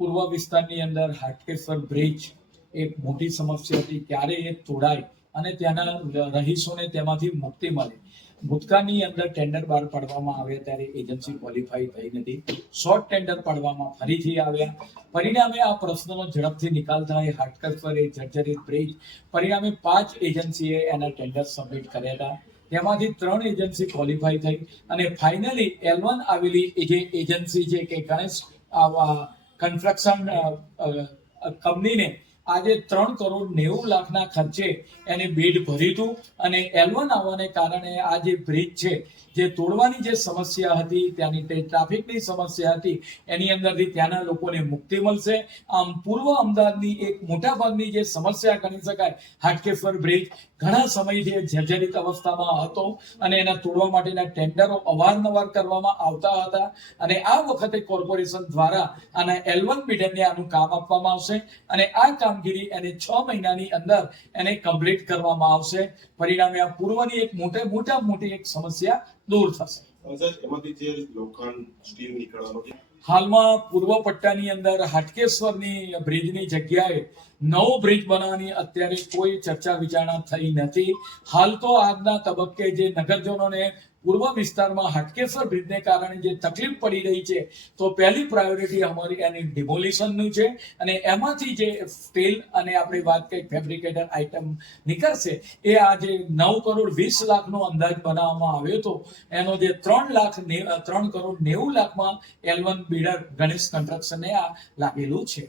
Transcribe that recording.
પૂર્વ વિસ્તારની અંદર હાટકેશ્વર બ્રિજ એક મોટી સમસ્યા હતી. ક્યારે એ તોડાય અને ત્યાંના રહીશોને તેમાંથી મુક્તિ મળે. ભૂતકાળની અંદર ટેન્ડર બહાર પાડવામાં આવ્યા ત્યારે એજન્સી ક્વોલિફાઈ થઈ નથી. શોર્ટ ટેન્ડર પાડવામાં ફરીથી આવ્યા. પરિણામે આ પ્રશ્નનો ઝડપથી નિકાલ થાય. હાટકેશ્વર એ જર્જરિત બ્રિજ પરિણામે પાંચ એજન્સીએ એના ટેન્ડર સબમિટ કર્યા હતા. તેમાંથી ત્રણ એજન્સી ક્વોલિફાઈ થઈ અને ફાઇનલી એલ વન આવેલી જે એજન્સી છે કે ગણેશ કન્સ્ટ્રક્શન કંપનીને આજે ત્રણ કરોડ નેવું લાખના ખર્ચે એને બેડ ભરી હતું અને એલવન આવવાને કારણે આ જે બ્રિજ છે, જે તોડવાની જે સમસ્યા હતી, ત્યાંની તે ટ્રાફિકની સમસ્યા હતી, એની અંદરથી ત્યાંના લોકોને મુક્તિ મળશે. આમ પૂર્વ અમદાવાદની એક મોટા ભાગની જે સમસ્યા ગણી શકાય, હાટકેશ્વર બ્રિજ ઘણા સમયથી જર્જરિત અવસ્થામાં હતો અને એના તોડવા માટેના ટેન્ડરો અવારનવાર કરવામાં આવતા હતા અને આ વખતે કોર્પોરેશન દ્વારા આના એલવન બિડરને આનું કામ આપવામાં આવશે અને આ કામગીરી એને છ મહિનાની અંદર એને કમ્પ્લીટ કરવામાં આવશે. પરિણામે આ પૂર્વની એક મોટે મોટા મોટી એક સમસ્યા દૂર થશે. એમાંથી જે લોખંડ સ્ટીલ નીકળવાનો. હાલમાં પૂર્વ પટ્ટાની અંદર હાટકેશ્વરની બ્રિજની જગ્યાએ નવો બ્રિજ બનાવવાની અત્યારે કોઈ ચર્ચા વિચારણા થઈ નથી. હાલ તો આજના તબક્કે જે નગરજનોને પૂર્વ વિસ્તારમાં હાટકેશ્વર બ્રિજને કારણે જે તકલીફ પડી રહી છે, તો પહેલી પ્રાયોરિટી અમારી એની ડિમોલિશનનું છે અને એમાંથી જે સ્ટીલ અને આપણી વાત કઈ ફેબ્રિકેટર આઇટમ નીકળશે, એ આજે નવ કરોડ વીસ લાખનો અંદાજ બનાવવામાં આવ્યો હતો. એનો જે ત્રણ લાખ ત્રણ કરોડ નેવું લાખમાં એલ વન બિલ્ડર ગણેશ કન્સ્ટ્રક્શનને આ લાગેલું છે.